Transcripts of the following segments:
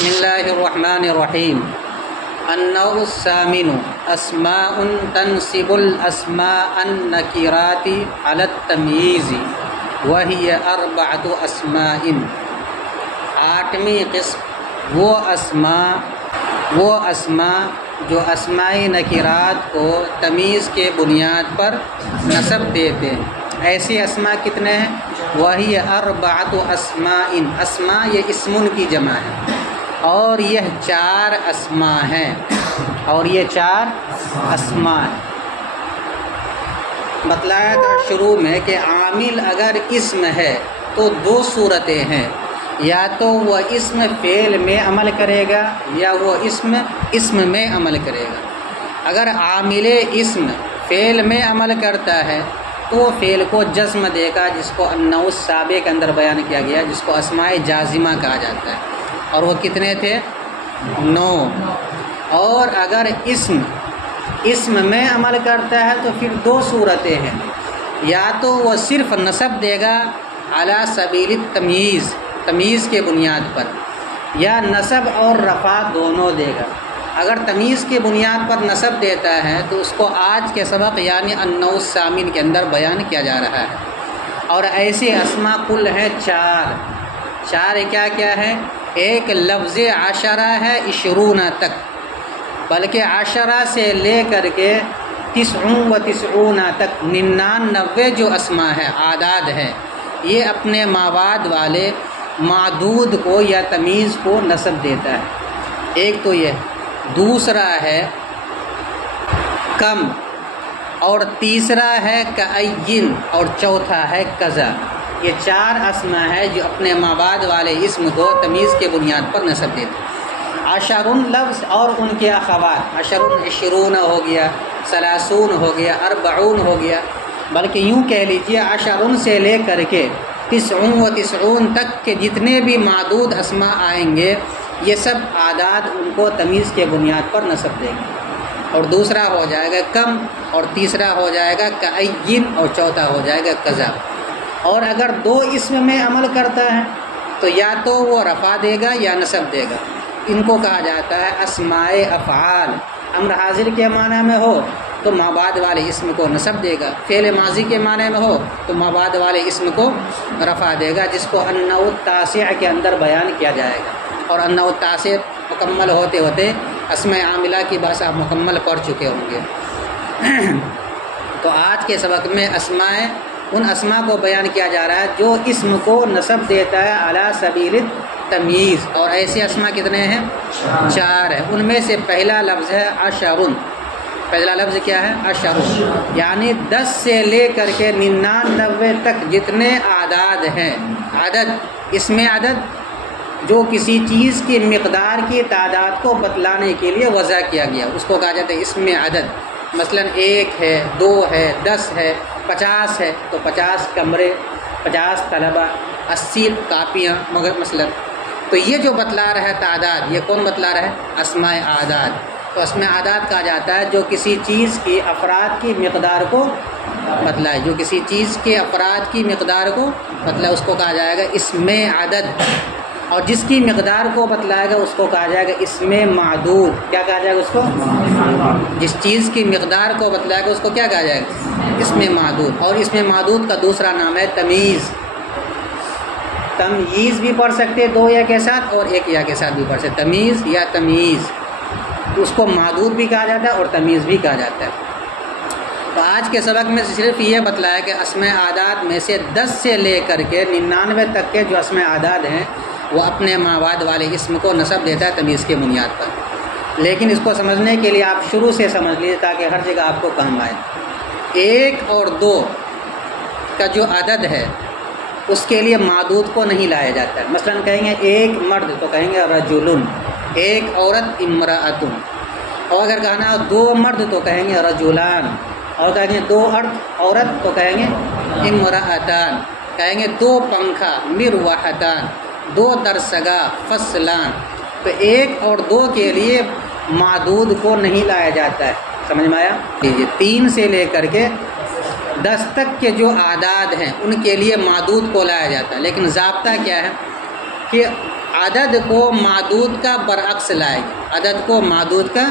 بسم اللہ الرحمن الرحیم النوع الثامن اسماء تنصب الاسماء النکرات علی التمییز وہی اربعۃ اسماء۔ آٹھویں قسم وہ اسماء جو اسماء نکرات کو تمیز کے بنیاد پر نسب دیتے ہیں۔ ایسے اسماء کتنے ہیں؟ وہی اربعۃ اسماء، اسماء یہ اسمن کی جمع ہے، اور یہ 4 اسماء ہیں، بتلایا تھا شروع میں کہ عامل اگر اسم ہے تو 2 صورتیں ہیں، یا تو وہ اسم فعل میں عمل کرے گا یا وہ اسم میں عمل کرے گا۔ اگر عامل اسم فعل میں عمل کرتا ہے تو وہ فعل کو جزم دے گا، جس کو النوع السابع کے اندر بیان کیا گیا، جس کو اسماء جازمہ کہا جاتا ہے، اور وہ کتنے تھے؟ 9۔ اور اگر اسم میں عمل کرتا ہے تو پھر 2 صورتیں ہیں، یا تو وہ صرف نسب دے گا علی سبیل التمییز، تمیز کے بنیاد پر، یا نسب اور رفع دونوں دے گا۔ اگر تمیز کے بنیاد پر نسب دیتا ہے تو اس کو آج کے سبق یعنی النوع الثامن کے اندر بیان کیا جا رہا ہے۔ اور ایسے اسماء کل ہیں 4 کیا ہے؟ ایک لفظ عشرہ ہے 20 تک، بلکہ 10 سے لے کر کے 99 تک 99 جو اسماء ہے، اعداد ہے، یہ اپنے مابعد والے معدود کو یا تمیز کو نسب دیتا ہے۔ ایک تو یہ، دوسرا ہے کم، اور تیسرا ہے کعین، اور چوتھا ہے کذا۔ یہ 4 اسماء ہے جو اپنے مابعد والے اسم کو تمیز کے بنیاد پر نسب دیتے ہیں۔ 10 لفظ اور ان کے اخوات، 10 20 ہو گیا، 30 ہو گیا، 40 ہو گیا، بلکہ یوں کہہ لیجئے 10 سے لے کر کے 99 تک کے جتنے بھی معدود اسماء آئیں گے، یہ سب اعداد ان کو تمیز کے بنیاد پر نسب دیں گے۔ اور دوسرا ہو جائے گا کم، اور تیسرا ہو جائے گا کعین، اور چوتھا ہو جائے گا کذا۔ اور اگر 2 اسم میں عمل کرتا ہے تو یا تو وہ رفع دے گا یا نسب دے گا۔ ان کو کہا جاتا ہے اسماء افعال۔ امر حاضر کے معنی میں ہو تو مابعد والے اسم کو نسب دے گا، فعل ماضی کے معنی میں ہو تو مابعد والے اسم کو رفع دے گا، جس کو النوع التاسع کے اندر بیان کیا جائے گا۔ اور النوع التاسع مکمل ہوتے ہوتے اسماء عاملہ کی بحث آپ مکمل پڑھ چکے ہوں گے۔ تو آج کے سبق میں ان اسماء کو بیان کیا جا رہا ہے جو اسم کو نسب دیتا ہے علی سبیل التمییز۔ اور ایسے اسماء کتنے ہیں؟ 4 ہیں۔ ان میں سے پہلا لفظ ہے 10۔ پہلا لفظ کیا ہے؟ 10، یعنی 10 سے لے کر کے 99 تک جتنے اعداد ہیں، اس میں عدد جو کسی چیز کی مقدار کی تعداد کو بتلانے کے لیے وضع کیا گیا، اس کو کہا جاتا ہے اس میں عدد۔ مثلا 1 ہے، 2 ہے، 10 ہے، 50 ہے تو 50 کمرے، 50 طلبہ، 80 کاپیاں، مگر مثلا تو یہ جو بتلا رہا ہے تعداد، یہ کون بتلا رہا ہے؟ اسماء اعداد۔ تو اسماء اعداد کہا جاتا ہے جو کسی چیز کی افراد کی مقدار کو بتلائے، جو کسی چیز کے افراد کی مقدار کو بتلائے، اس کو کہا جائے گا اسم عدد۔ اور جس کی مقدار کو بتلائے گا اس کو کہا جائے گا اسم معدود۔ کیا کہا جائے گا اس کو؟ جس چیز کی مقدار کو بتلائے گا اس کو کیا کہا جائے گا؟ اسم معدود۔ اور اسم معدود کا دوسرا نام ہے تمیز۔ تمییز بھی پڑھ سکتے 2 یا کے ساتھ، اور 1 یا کے ساتھ بھی پڑھ سکتے، تمیز یا تمییز۔ اس کو معدود بھی کہا جاتا ہے اور تمیز بھی کہا جاتا ہے۔ تو آج کے سبق میں صرف یہ بتلایا کہ اسماء اعداد میں سے 10 سے لے کر کے 99 تک کے جو اسماء اعداد ہیں وہ اپنے مابعد والے اسم کو نسب دیتا ہے تمیز کے بنیاد پر۔ لیکن اس کو سمجھنے کے لیے آپ شروع سے سمجھ لیجیے تاکہ ہر جگہ آپ کو کام آئے۔ 1 اور 2 کا جو عدد ہے اس کے لیے معدود کو نہیں لایا جاتا ہے۔ مثلا کہیں گے 1 مرد تو کہیں گے رجل، 1 عورت امرأۃ، اور اگر کہنا ہو 2 مرد تو کہیں گے رجلان، اور کہیں گے 2 عورت تو کہیں گے امرأتان، کہیں گے 2 پنکھا مروحتان، 2 درسگاہ فصلان۔ تو 1 اور 2 کے لیے معدود کو نہیں لایا جاتا ہے، سمجھ میں آیا؟ 3 سے لے کر کے 10 تک کے جو اعداد ہیں ان کے لیے معدود کو لایا جاتا ہے، لیکن ضابطہ کیا ہے کہ عدد کو معدود کا برعکس لائیں گے، عدد کو معدود کا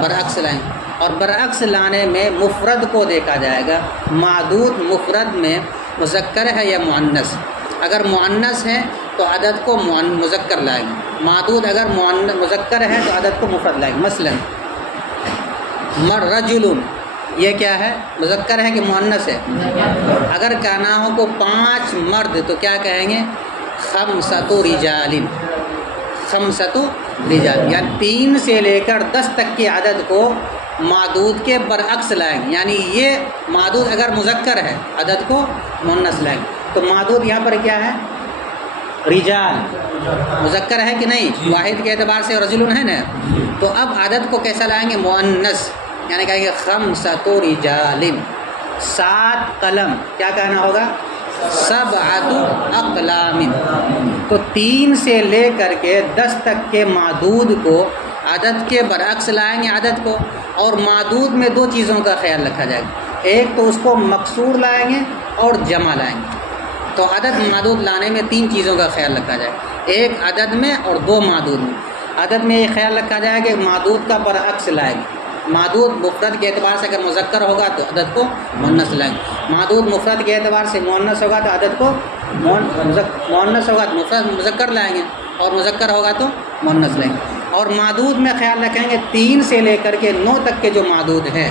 برعکس لائیں گے، اور برعکس لانے میں مفرد کو دیکھا جائے گا، معدود مفرد میں مذکر ہے یا مؤنث۔ اگر مؤنث ہے تو عدد کو مذکر لائیں گے، معدود اگر مذکر ہے تو عدد کو مفرد لائیں گے۔ مثلا رجل، یہ کیا ہے؟ مذکر ہے کہ مؤنث ہے؟ اگر کہنا کو 5 مرد تو کیا کہیں گے؟ خمسۃ رجال، خمسۃ رجال، یعنی 3 سے لے کر 10 تک کے عدد کو معدود کے برعکس لائیں گے، یعنی یہ معدود اگر مذکر ہے عدد کو مؤنث لائیں گے۔ تو معدود یہاں پر کیا ہے؟ رجال، مذکر ہے کہ نہیں؟ واحد کے اعتبار سے رجل ہے نا، تو اب عدد کو کیسا لائیں گے؟ مؤنث، یعنی کہیں گے خمسۃ رجال، 7 قلم، کیا کہنا ہوگا؟ 7 اقلام۔ تو 3 سے لے کر کے 10 تک کے معدود کو عدد کے برعکس لائیں گے عدد کو، اور معدود میں 2 چیزوں کا خیال رکھا جائے گا، ایک تو اس کو مقصور لائیں گے اور جمع لائیں گے۔ تو عدد معدود لانے میں 3 چیزوں کا خیال رکھا جائے گا، ایک عدد میں اور 2 معدود میں۔ عدد میں یہ خیال رکھا جائے کہ معدود کا برعکس لائیں گے، معدود مفرد کے اعتبار سے اگر مذکر ہوگا تو عدد کو مؤنث لائیں گے، معدود مفرد کے اعتبار سے مؤنث ہوگا تو عدد کو مؤنث ہوگا تو مفرد مذکر لائیں گے، اور مذکر ہوگا تو مؤنث لائیں گے۔ اور معدود میں خیال رکھیں گے 3 سے لے کر کے 9 تک کے جو معدود ہیں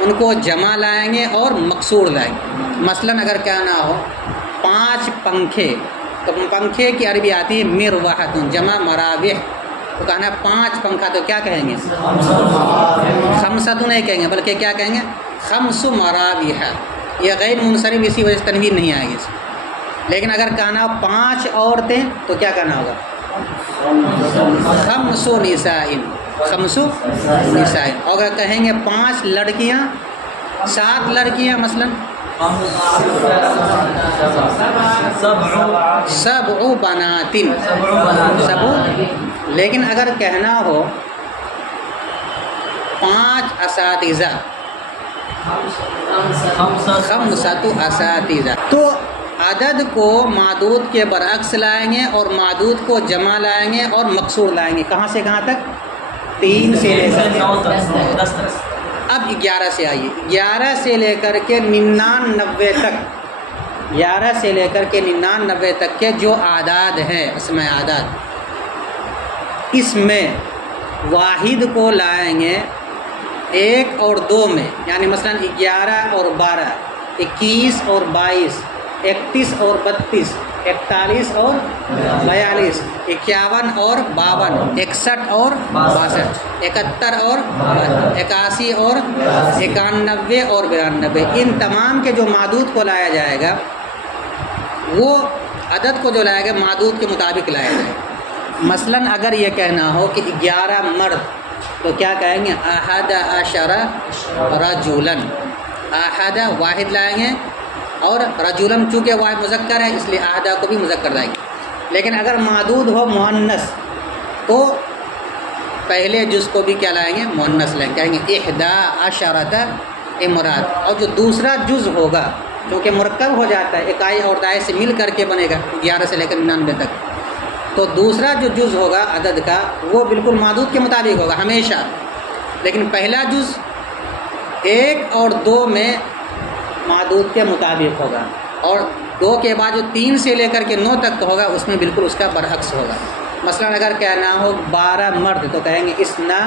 ان کو جمع لائیں گے اور مقصور لائیں گے۔ مثلا اگر کہنا ہو 5 پنکھے، تو پنکھے کی عربی آتی ہے مروحۃ، جمع مراوح، تو کہنا 5 پنکھا تو کیا کہیں گے؟ خمسۃ نہیں کہیں گے، بلکہ کیا کہیں گے؟ 5 مراوح۔ یہ غیر منصرف، اسی وجہ سے تنوین نہیں آئے گی اس میں۔ لیکن اگر کہنا 5 عورتیں تو کیا کہنا ہوگا؟ 5 نساء، 5 نساء۔ اور اگر کہیں گے 5 لڑکیاں، 7 لڑکیاں، مثلا 7 بنات، 7۔ لیکن اگر کہنا ہو 5 اساتذہ، 5 اساتذہ، تو عدد کو معدود کے برعکس لائیں گے اور معدود کو جمع لائیں گے اور مقصور لائیں گے۔ کہاں سے کہاں تک؟ 3 سے لے کر 10 تک۔ اب 11 سے آئیے، 11 سے لے کر کے 99 تک، 11 سے لے کر کے 99 تک کے جو اعداد ہیں، اسماء اعداد، اس میں واحد کو لائیں گے 1 اور 2 میں، یعنی مثلا 11 اور 12، 21 اور 22، 31 اور 32، 41 اور 42، 51 اور 52، 61 اور 62، 71 اور 81 اور 91 اور 92۔ ان تمام کے جو معدود کو لایا جائے گا، وہ عدد کو جو لائے گا معدود کے مطابق لایا جائے گا۔ مثلا اگر یہ کہنا ہو کہ 11 مرد، تو کیا کہیں گے؟ 11 رجلا، 11 واحد لائیں گے، اور رجولن چونکہ واحد مذکر ہے اس لیے 11 کو بھی مذکر لائیں گے۔ لیکن اگر معدود ہو مؤنث تو پہلے جز کو بھی کیا لائیں گے؟ مؤنث لائیں گے، کہیں گے 11 امرات۔ اور جو دوسرا جز ہوگا کیونکہ مرکب ہو جاتا ہے، اکائی اور دائیں سے مل کر کے بنے گا 11 سے لے کر 99 تک، تو دوسرا جو جز ہوگا عدد کا وہ بالکل معدود کے مطابق ہوگا ہمیشہ، لیکن پہلا جز 1 اور 2 میں معدود کے مطابق ہوگا، اور 2 کے بعد جو 3 سے لے کر کے 9 تک ہوگا اس میں بالکل اس کا برعکس ہوگا۔ مثلا اگر کہنا ہو 12 مرد تو کہیں گے 12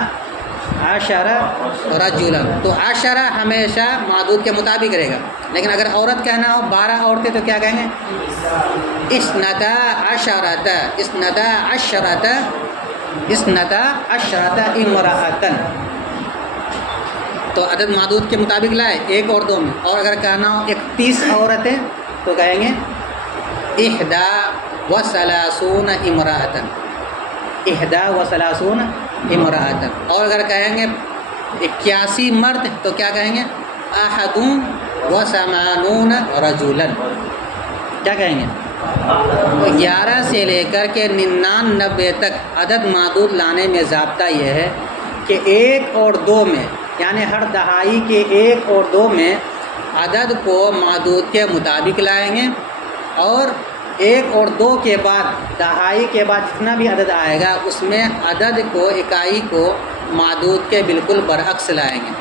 رجلا، تو 10 ہمیشہ معدود کے مطابق رہے گا۔ لیکن اگر عورت کہنا ہو 12 عورتیں تو کیا کہیں گے؟ 12 امرأۃ۔ تو عدد معدود کے مطابق لائے 1 اور 2 میں۔ اور اگر کہنا ہو 31 عورتیں تو کہیں گے 31 امرأۃ، 31 امرأۃ۔ اور اگر کہیں گے 81 مرد تو کیا کہیں گے؟ 81 رجلا۔ کیا کہیں گے؟ 11 سے لے کر کے 99 تک عدد معدود لانے میں ضابطہ یہ ہے کہ 1 اور 2 میں، یعنی ہر دہائی کے 1 اور 2 میں عدد کو معدود کے مطابق لائیں گے اور ایک اور دو کے بعد دہائی کے بعد جتنا بھی عدد آئے گا اس میں عدد کو اکائی کو معدود کے بالکل برعکس لائیں گے،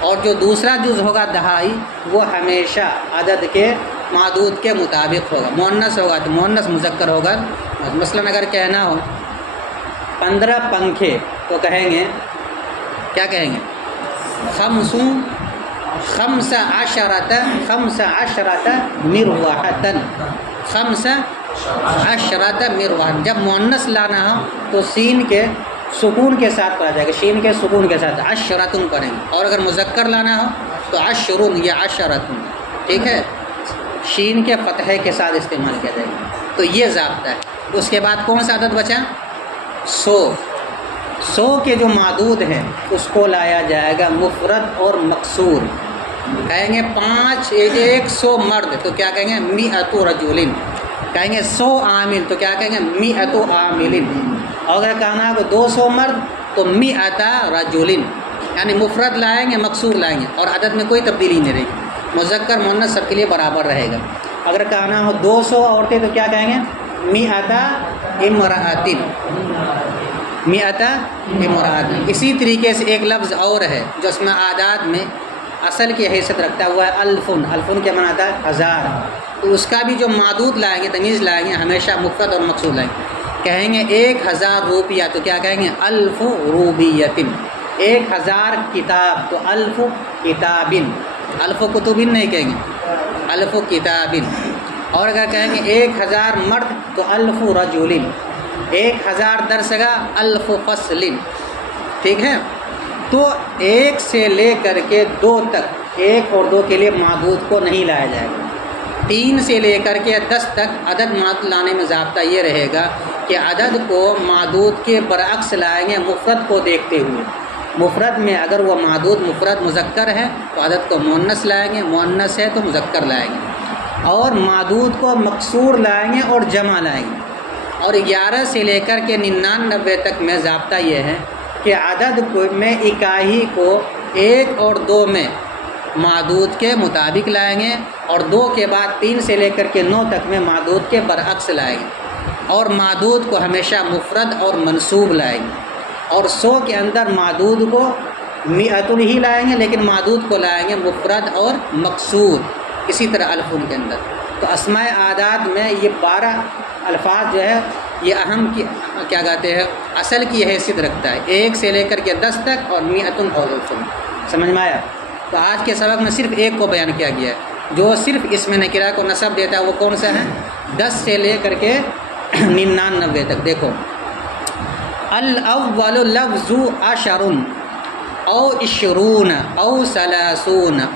اور جو دوسرا جز ہوگا دہائی وہ ہمیشہ عدد کے معدود کے مطابق ہوگا۔ مؤنث ہوگا تو مؤنث، مذکر ہوگا۔ مثلاً اگر کہنا ہو 15 پنکھے تو کہیں گے، کیا کہیں گے؟ خمس عشرۃ مروحۃ، خمس عشرۃ مروحۃ۔ جب مؤنث لانا ہو تو سین کے سکون کے ساتھ پڑھا جائے گا، شین کے سکون کے ساتھ عشرۃ پڑھیں گے، اور اگر مذکر لانا ہو تو عشرٌ یا عشرۃ، ٹھیک ہے، شین کے فتحے کے ساتھ استعمال کیا جائے گا۔ تو یہ ضابطہ ہے۔ اس کے بعد کون سا عدد بچا؟ 100 کے جو معدود ہیں اس کو لایا جائے گا مفرد اور مقصور۔ کہیں گے 100 مرد تو کیا کہیں گے؟ 100 رجل۔ کہیں گے 100 عامل تو کیا کہیں گے؟ 100 عامل۔ اور اگر کہنا ہے کہ 200 مرد تو 100 رجل، یعنی مفرد لائیں گے، مقصور لائیں گے، اور عدد میں کوئی تبدیلی نہیں رہے گی، مذکر مؤنث سب کے لیے برابر رہے گا۔ اگر کہنا ہو 200 عورتیں تو کیا کہیں گے؟ 100 امرأۃ، 100 امرأۃ۔ اسی طریقے سے ایک لفظ اور ہے جو اس میں اعداد میں اصل کی حیثیت رکھتا ہوا ہے، الفن۔ الفن کیا معنی آتا ہے؟ 1000۔ تو اس کا بھی جو معدود لائیں گے، تمیز لائیں گے، ہمیشہ مفرد اور مقصور لائیں گے۔ کہیں گے 1000 روپیہ تو کیا کہیں گے؟ 1000 روبیۃ۔ 1000 کتاب تو 1000 کتاب۔ 1000 کتب نہیں کہیں گے، 1000 کتاب۔ اور اگر کہیں گے 1000 مرد تو 1000 رجل۔ 1000 درسگاہ 1000 فصل، ٹھیک ہے۔ تو 1 سے لے کر کے 2 تک، 1 اور 2 کے لیے معدود کو نہیں لایا جائے گا۔ 3 سے لے کر کے 10 تک عدد معدود لانے میں ضابطہ یہ رہے گا کہ عدد کو معدود کے برعکس لائیں گے، مفرد کو دیکھتے ہوئے۔ مفرد میں اگر وہ معدود مفرد مذکر ہے تو عدد کو مؤنث لائیں گے، مؤنث ہے تو مذکر لائیں گے، اور معدود کو مقصور لائیں گے اور جمع لائیں گے۔ اور 11 سے لے کر کے 99 تک میں ضابطہ یہ ہے کہ عدد کو میں اکائی کو 1 اور 2 میں معدود کے مطابق لائیں گے، اور 2 کے بعد 3 سے لے کر کے 9 تک میں معدود کے برعکس لائیں گے، اور معدود کو ہمیشہ مفرد اور منصوب لائیں گے۔ اور 100 کے اندر معدود کو 100 ہی لائیں گے، لیکن معدود کو لائیں گے مفرد اور مقصور۔ اسی طرح الفن کے اندر تو اسماء اعداد میں یہ 12 الفاظ جو ہے یہ اہم کی کیا کہتے ہیں، اصل کی حیثیت رکھتا ہے، 1 سے لے کر کے 10 تک، اور 100 اور الفن۔ سمجھ میں آیا؟ تو آج کے سبق میں صرف ایک کو بیان کیا گیا ہے، جو صرف اسم نکرہ کو نصب دیتا ہے، وہ کون سا ہے؟ 10 سے لے کر کے 99 تک۔ دیکھو، الاول لفظ 10 او 20 او 30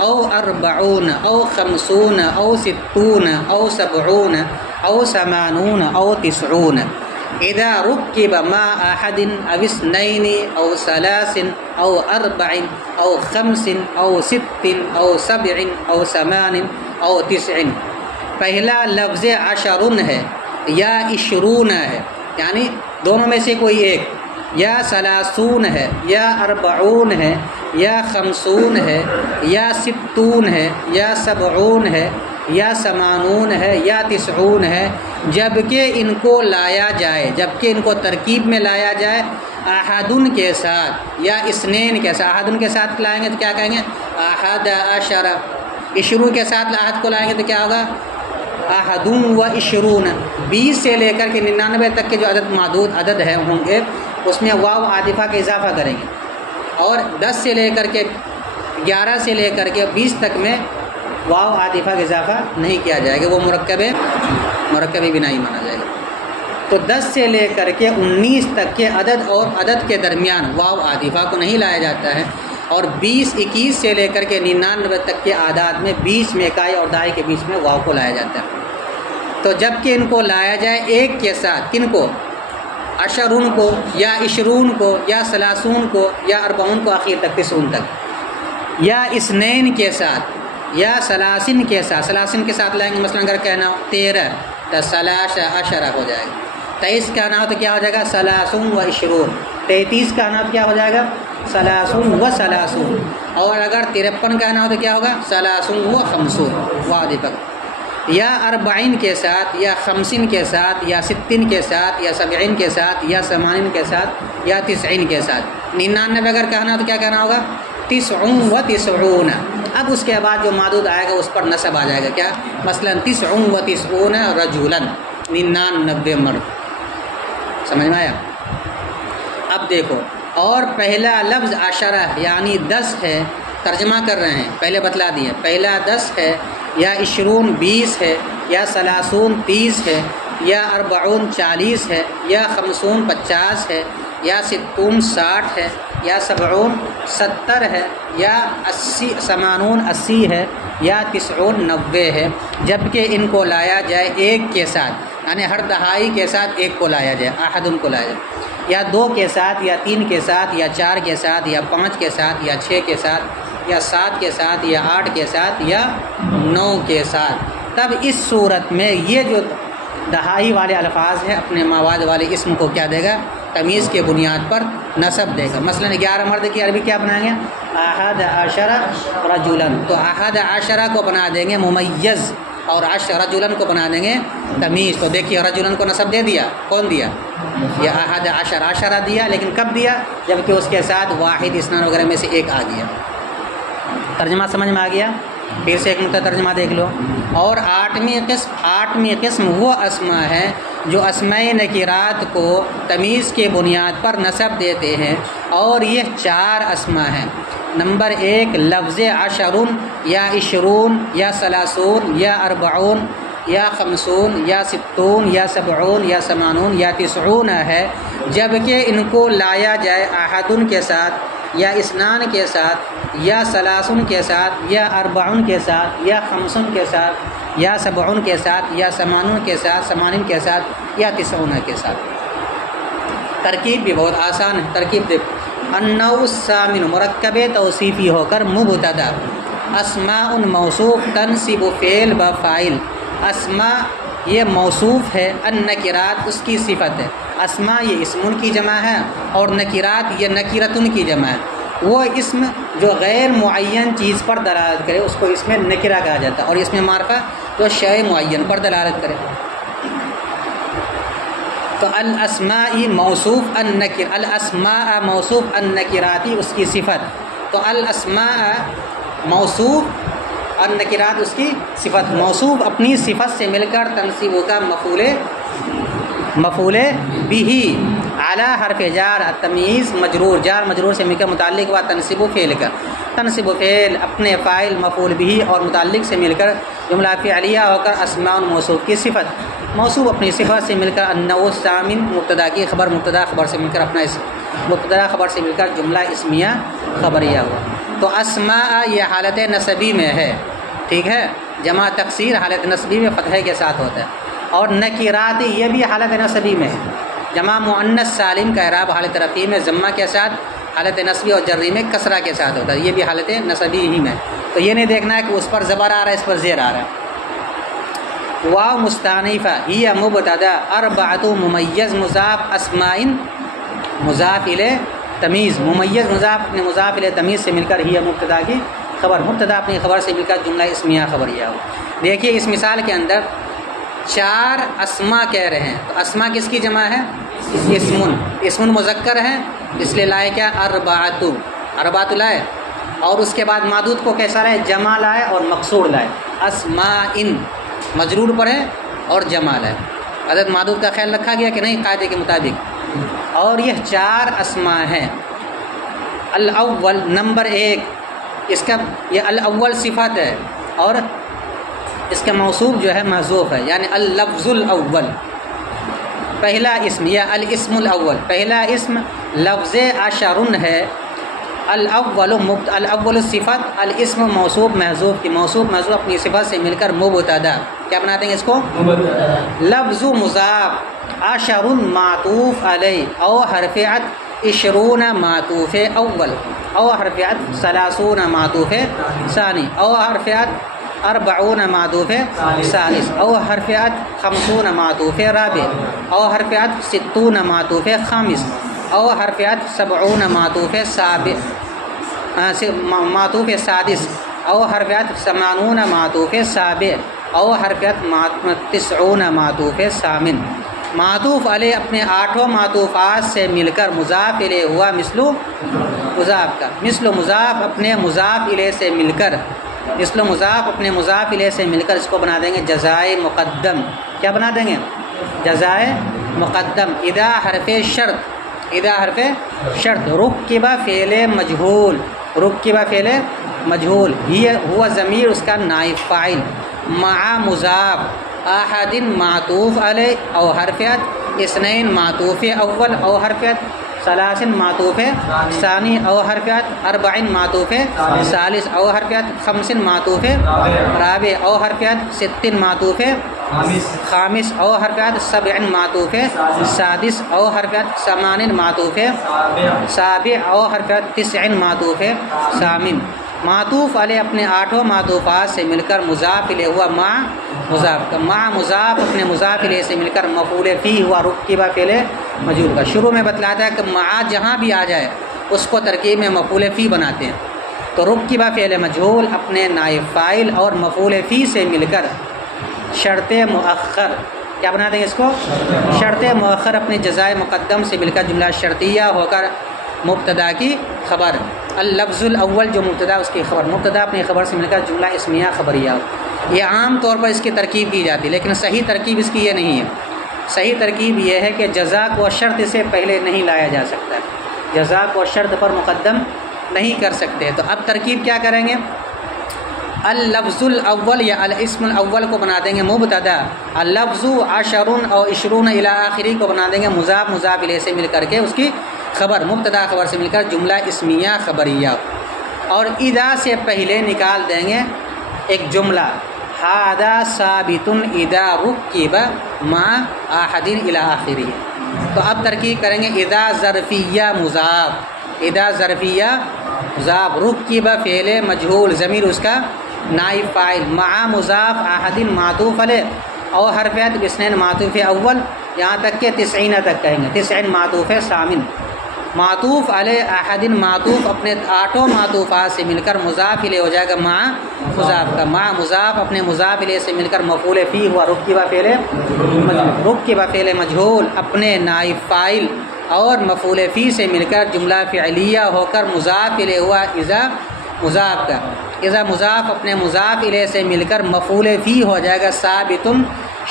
او 40 او 50 او 60 او 70 او 80 او 90 اذا ركب مع احد او 2 او 3 او 4 او 5 او 6 او 7 او 8 او 9۔ پہلا لفظ 10 ہے یا 20 ہے، یعنی دونوں میں سے کوئی ایک، یا 30 ہے یا 40 ہے یا 50 ہے یا 60 ہے یا 70 ہے یا 80 ہے یا 90 ہے، جبکہ ان کو لایا جائے، جبکہ ان کو ترکیب میں لایا جائے احدن کے ساتھ یا اثنین کے ساتھ۔ احدن کے ساتھ لائیں گے تو کیا کہیں گے؟ 11۔ 20 کے ساتھ احد کو لائیں گے تو کیا ہوگا؟ 21۔ 20 سے لے کر کے 99 تک کے جو عدد معدود عدد ہے ہوں گے، اس میں واو عاطفہ کا اضافہ کریں گے، اور 10 سے لے کر کے 11 سے لے کر کے 20 تک میں واو عاطفہ کا اضافہ نہیں کیا جائے گا، وہ مرکب بنائی مانا جائے گا۔ تو 10 سے لے کر کے 19 تک کے عدد اور عدد کے درمیان واو عاطفہ کو نہیں لایا جاتا ہے، اور 20 21 سے لے کر کے 99 تک کے اعداد میں بیچ میں اکائی اور دہائی کے بیچ میں واو کو لایا جاتا ہے۔ تو جب کہ ان کو لایا جائے ایک کے ساتھ، کن کو؟ 10 کو یا 20 کو یا 30 کو یا 40 کو آخر تک 90 تک، یا اثنین کے ساتھ یا 30 کے ساتھ۔ 30 کے ساتھ لائیں گے، مثلا اگر کہنا ہو 13 تو 13 ہو جائے گا۔ 23 کا نام تو کیا ہو جائے گا؟ 30 و 20۔ 33 کا نام کیا ہو جائے گا؟ 30 و 30۔ اور اگر 53 کا نام تو کیا ہوگا؟ 30 و 50 واضح۔ یا اربعین کے ساتھ یا خمسین کے ساتھ یا ستین کے ساتھ یا سبعین کے ساتھ یا ثمانین کے ساتھ یا تسعین کے ساتھ۔ 99 اگر کہنا تو کیا کہنا ہوگا؟ تسعون و تسعون۔ اب اس کے بعد جو معدود آئے گا اس پر نصب آ جائے گا، کیا؟ مثلا تسعون و تسعون رجلا، 99 مرد۔ سمجھ میں آیا؟ اب دیکھو، اور پہلا لفظ عشرہ یعنی 10 ہے، ترجمہ کر رہے ہیں، پہلے بتلا دیے، پہلا 10 ہے، یا 20 20 ہے، یا 30 30 ہے، یا 40 40 ہے، یا 50 50 ہے، یا 60 60 ہے، یا 70 70 ہے، یا 80 80 ہے، یا 90 90 ہے، جبکہ ان کو لایا جائے ایک کے ساتھ، یعنی ہر دہائی کے ساتھ ایک کو لایا جائے، احد ان کو لایا جائے، یا 2 کے ساتھ، یا 3 کے ساتھ، یا 4 کے ساتھ، یا 5 کے ساتھ، یا 6 کے ساتھ، یا 7 کے ساتھ، یا 8 کے ساتھ، یا 9 کے ساتھ۔ تب اس صورت میں یہ جو دہائی والے الفاظ ہیں اپنے مواد والے اسم کو کیا دے گا؟ تمیز کے بنیاد پر نصب دے گا۔ مثلا 11 مرد کی عربی کیا بنائیں گے؟ احد عشرہ رجلاً، تو احد عشرہ کو بنا دیں گے ممیز، اور رجلاً کو بنا دیں گے تمیز۔ تو دیکھیے رجلاً کو نصب دے دیا، کون دیا؟ یہ احد عشر، عشرہ دیا، لیکن کب دیا؟ جبکہ اس کے ساتھ واحد اثنان وغیرہ میں سے ایک آ گیا۔ ترجمہ سمجھ میں آ گیا؟ پھر سے ایک نقطہ ترجمہ دیکھ لو۔ اور آٹھویں قسم وہ اسماء ہے جو اسماء نکرات کو تمیز کے بنیاد پر نصب دیتے ہیں، اور یہ 4 اسماء ہیں۔ نمبر 1 لفظ عشرون یا 20 یا 30 یا 40 یا 50 یا 60 یا 70 یا 80 یا 90 ہے، جبکہ ان کو لایا جائے احدن کے ساتھ، یا اسنان کے ساتھ، یا 30 کے ساتھ، یا 40 کے ساتھ، یا 50 کے ساتھ، یا 70 کے ساتھ، یا 80 کے ساتھ، 80 کے ساتھ، یا 90 کے ساتھ۔ ترکیب بھی بہت آسان ہے۔ ترکیب دیکھو، النوع الثامن مرکب توصیفی ہو کر مبتدا، اسماء موصوف تنصب فعل و فاعل۔ اسماء یہ موصوف ہے، النکرات اس کی صفت ہے۔ اسماء یہ اسم کی جمع ہے، اور نکرات یہ نکرتن کی جمع ہے۔ وہ اسم جو غیر معین چیز پر دلالت کرے اس کو اس میں نکرہ کہا جاتا ہے، اور اس میں معرفہ جو شے معین پر دلالت کرے۔ تو الاسماء موصوف النکر، الاسماء موصوف النکراتی اس کی صفت، تو الاسماء موصوف النکرات اس کی صفت، موصوف اپنی صفت سے مل کر تنصیب کا مفعول بھی اعلی حرف جار التمیز مجرور، جار مجرور سے مل کر متعلق ہوا تنصیب فعل کا، تنصیب فعل اپنے فاعل مفعول بھی اور متعلق سے مل کر جملہ فعلیہ ہو کر اسماء موصوف کی صفت، موصوف اپنی صفت سے مل کر النوع الثامن مبتدا کی خبر، مبتدا خبر سے مل کر اپنا مبتدا خبر سے مل کر جملہ اسمیہ خبریہ ہوا۔ تو اسماء یہ حالت نسبی میں ہے، ٹھیک ہے، جمع تکسیر حالت نسبی میں فتحے کے ساتھ ہوتا ہے، اور نکرات یہ بھی حالت نسبی میں ہے، جمع مؤنث سالم کا اعراب حالت رفیع میں ضمہ کے ساتھ، حالت نسبی اور جری میں کسرہ کے ساتھ ہوتا ہے، یہ بھی حالت نسبی ہی میں۔ تو یہ نہیں دیکھنا ہے کہ اس پر زبر آ رہا ہے اس پر زیر آ رہا ہے۔ واو مستانفہ ہی مبتدا، اربعۃ ممیز مضاف، اسماء مضاف الیہ تمیز، ممیز مضاف الیہ تمیز سے مل کر ہی مبتدا کی خبر، مبتدا اپنی خبر سے مل کر جملہ اسمیہ خبریہ ہو۔ دیکھیے اس مثال کے اندر 4 اسماء کہہ رہے ہیں، تو اسماء کس کی جمع ہے؟ اسم مذکر ہے، اس لیے لائے کیا؟ اربعۃ لائے، اور اس کے بعد معدود کو کیسا لائے؟ جمع لائے اور مقصور لائے، اسماء مجرور پر ہے اور جمع لائے۔ عدد معدود کا خیال رکھا گیا کہ نہیں قاعدے کے مطابق؟ اور یہ 4 اسماء ہیں۔ الاول نمبر 1 اس کا یہ الاول صفت ہے، اور اس کا موصوف جو ہے محذوف ہے، یعنی اللفظ الاول، پہلا اسم یا الاسم الاول، پہلا اسم لفظ عشرن ہے۔ الاول صفت، الاسم موصوف محذوف کی، موصوف محذوف اپنی صفت سے مل کر مبتدا، کیا بناتے ہیں اس کو؟ لفظ مضاف، عشرن معطوف علیہ، او حرف عطف 20 معطوف اول، او حرف عطف 30 معطوف ثانی، او حرف عطف 40 معطوف ثالث، او حرف عطف 50 معطوف رابع، او حرف عطف 60 معطوف خامس، او حرف عطف 70 معطوف سابع معطوف سادس، او حرف عطف 80 معطوف سابع، او حرفیت 90 معطوف ثامن، معطوف علیہ اپنے 8 معطوفات سے مل کر مضاف الیہ ہوا مثل مضاف کا، مثل مضاف اپنے مضاف الیہ سے مل کر، مثل مضاف اپنے مضاف الیہ سے مل کر اس کو بنا دیں گے جزائے مقدم، کیا بنا دیں گے؟ جزائے مقدم۔ اذا حرف شرط، اذا حرف شرط، رکب فعل مجہول، رکب فعل مجہول، یہ ہوا ضمیر اس کا نائب فاعل، مع مضاف احد معطوف علیہ او حرفیت 2 معطوف اول او حرفیت 3 معطوف ثانی او حرفیت 4 معطوف ثالث او حرفیت 5 معطوف رابع او حرفیت 6 معطوف خامس او حرفیت 7 معطوف سادس او حرفیت 8 معطوف سابع او حرفیت 9 معطوف ثامن۔ معطوف علیہ اپنے 8 معطوفات سے مل کر مضاف الیہ ہوا مع مضاف کا، مع مضاف اپنے مضاف الیہ سے مل کر مفعول فی ہوا رکب فعل مجہول کا۔ شروع میں بتلاتا ہے کہ مع جہاں بھی آ جائے اس کو ترکیب میں مفعول فی بناتے ہیں، تو رکب فعل مجہول اپنے نائب فاعل اور مفعول فی سے مل کر شرط مؤخر، کیا بنا دیں گے اس کو؟ شرط مؤخر اپنے جزائے مقدم سے مل کر جملہ شرطیہ ہو کر مبتدا کی خبر، اللفظ الاول جو مبتدا اس کی خبر، مبتدا اپنی خبر سے مل کر جملہ اسمیہ خبریہ ہو۔ یہ عام طور پر اس کی ترکیب کی جاتی ہے، لیکن صحیح ترکیب اس کی یہ نہیں ہے۔ صحیح ترکیب یہ ہے کہ جزا کو شرط سے پہلے نہیں لایا جا سکتا ہے، جزا کو شرط پر مقدم نہیں کر سکتے۔ تو اب ترکیب کیا کریں گے؟ اللفظ الاول یا الاسم الاول کو بنا دیں گے مبتدا، اللفظ 10 اور 20 الی آخری کو بنا دیں گے مضاف مضاف الیہ سے مل کر کے اس کی خبر، مبتدا خبر سے مل کر جملہ اسمیہ خبریہ، اور اذا سے پہلے نکال دیں گے ایک جملہ ھذا ثابت اذا رکب مع احد الی آخری۔ تو اب ترکیب کریں گے اذا ظرفیہ مضاف، اذا ظرفیہ مضاف، رکب فعل مجہول ضمیر اس کا نائب فاعل، مع مضاف احد معطوف علیہ او حرفیت 2 معطوف اول، یہاں تک کہ 90 تک کہیں گے، 90 معطوف ثامن۔ معطوف علیہ احد معطوف اپنے 8 معطوفات سے مل کر مضاف الیہ ہو جائے گا مع مضاف کا، مع مضاف اپنے مضاف الیہ سے مل کر مفعول فی ہوا رکب فعل مجہول، رکب فعل مجہول اپنے نائب فاعل اور مفعول فی سے مل کر جملہ فعلیہ ہو کر مضاف الیہ ہوا اذا مضاف کا، اذا مضاف اپنے مضاف الیہ سے مل کر مفعول فی ہو جائے گا ثابت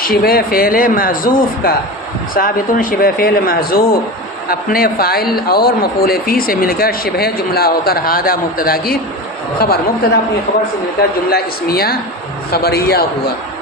شبہ فعل محذوف کا، ثابت شبہ فعل محذوف اپنے فاعل اور مفعول فی سے مل کر شبہ جملہ ہو کر ھذا مبتدا کی خبر، مبتدا اپنی خبر سے مل کر جملہ اسمیہ خبریہ ہوا۔